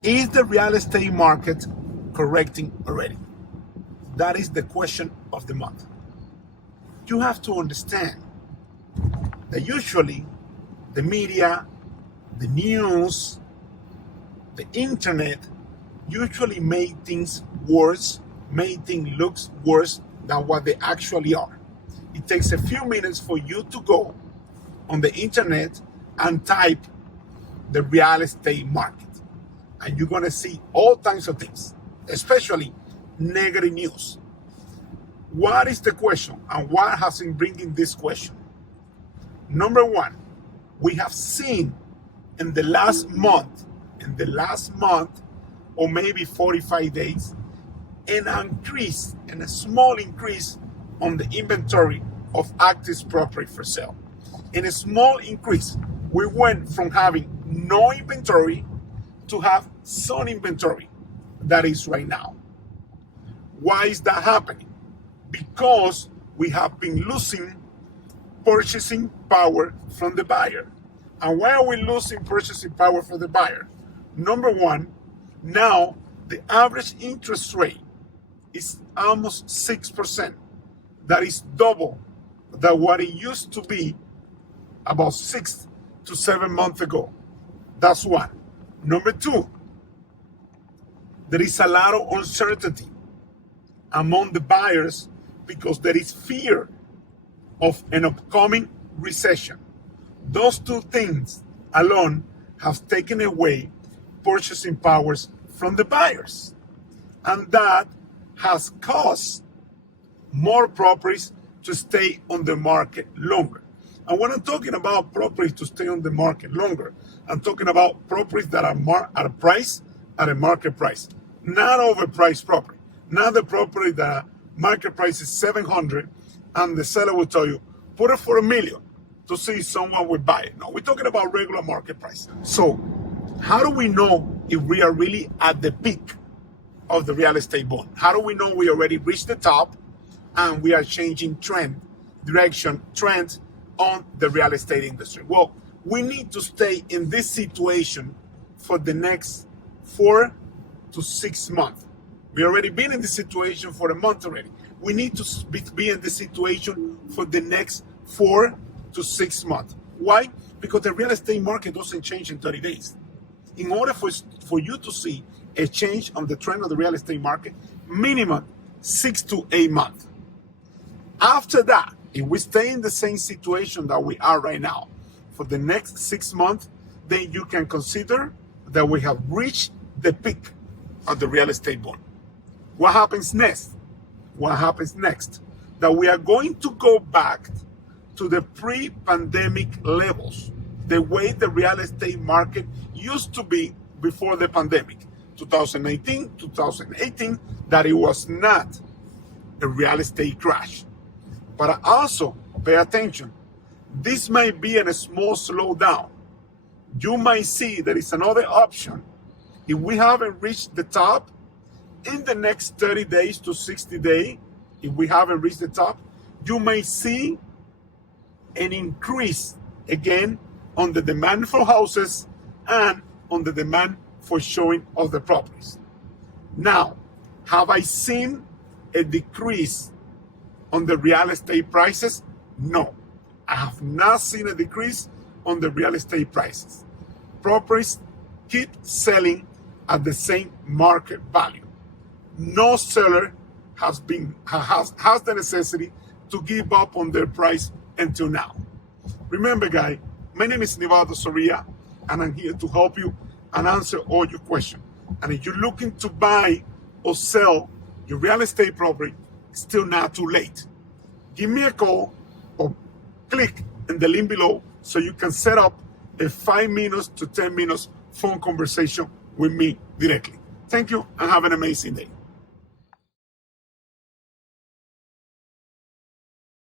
Is the real estate market correcting already? That is the question of the month. You have to understand that usually the media, the news, the internet usually make things worse, make things look worse than what they actually are. It takes a few minutes for you to go on the internet and type the real estate market. And you're going to see all kinds of things, especially negative news. What is the question and what has been bringing this question? Number one, we have seen in the last month, or maybe 45 days, a small increase on the inventory of active property for sale. In a small increase, we went from having no inventory to have some inventory that is right now. Why is that happening? Because we have been losing purchasing power from the buyer. And why are we losing purchasing power from the buyer? Number one, now the average interest rate is almost 6%. That is double than what it used to be about 6 to 7 months ago. That's one. Number two, there is a lot of uncertainty among the buyers because there is fear of an upcoming recession. Those two things alone have taken away purchasing powers from the buyers. And that has caused more properties to stay on the market longer. And when I'm talking about properties to stay on the market longer, I'm talking about properties that are at a market price, not overpriced property. Not the property that market price is 700 and the seller will tell you, put it for $1 million to see if someone will buy it. No, we're talking about regular market price. So how do we know if we are really at the peak of the real estate boom? How do we know we already reached the top and we are changing trend on the real estate industry? Well, we need to stay in this situation for the next 4 to 6 months. We already been in this situation for a month already. We need to be in this situation for the next 4 to 6 months. Why? Because the real estate market doesn't change in 30 days. In order for you to see a change on the trend of the real estate market, minimum 6 to 8 months. After that, if we stay in the same situation that we are right now for the next 6 months, then you can consider that we have reached the peak of the real estate boom. What happens next? What happens next? That we are going to go back to the pre-pandemic levels, the way the real estate market used to be before the pandemic. 2019, 2018, that it was not a real estate crash. But also, pay attention, this might be a small slowdown. You might see there is another option. If we haven't reached the top, in the next 30 days to 60 days, if we haven't reached the top, you may see an increase again on the demand for houses and on the demand for showing of the properties. Now, have I seen a decrease on the real estate prices? No, I have not seen a decrease on the real estate prices. Properties keep selling at the same market value. No seller has the necessity to give up on their price until now. Remember, guys, my name is Nivaldo Soria, and I'm here to help you and answer all your questions. And if you're looking to buy or sell your real estate property, it's still not too late. Give me a call or click in the link below so you can set up a 5 minutes to 10 minutes phone conversation with me directly. Thank you and have an amazing day.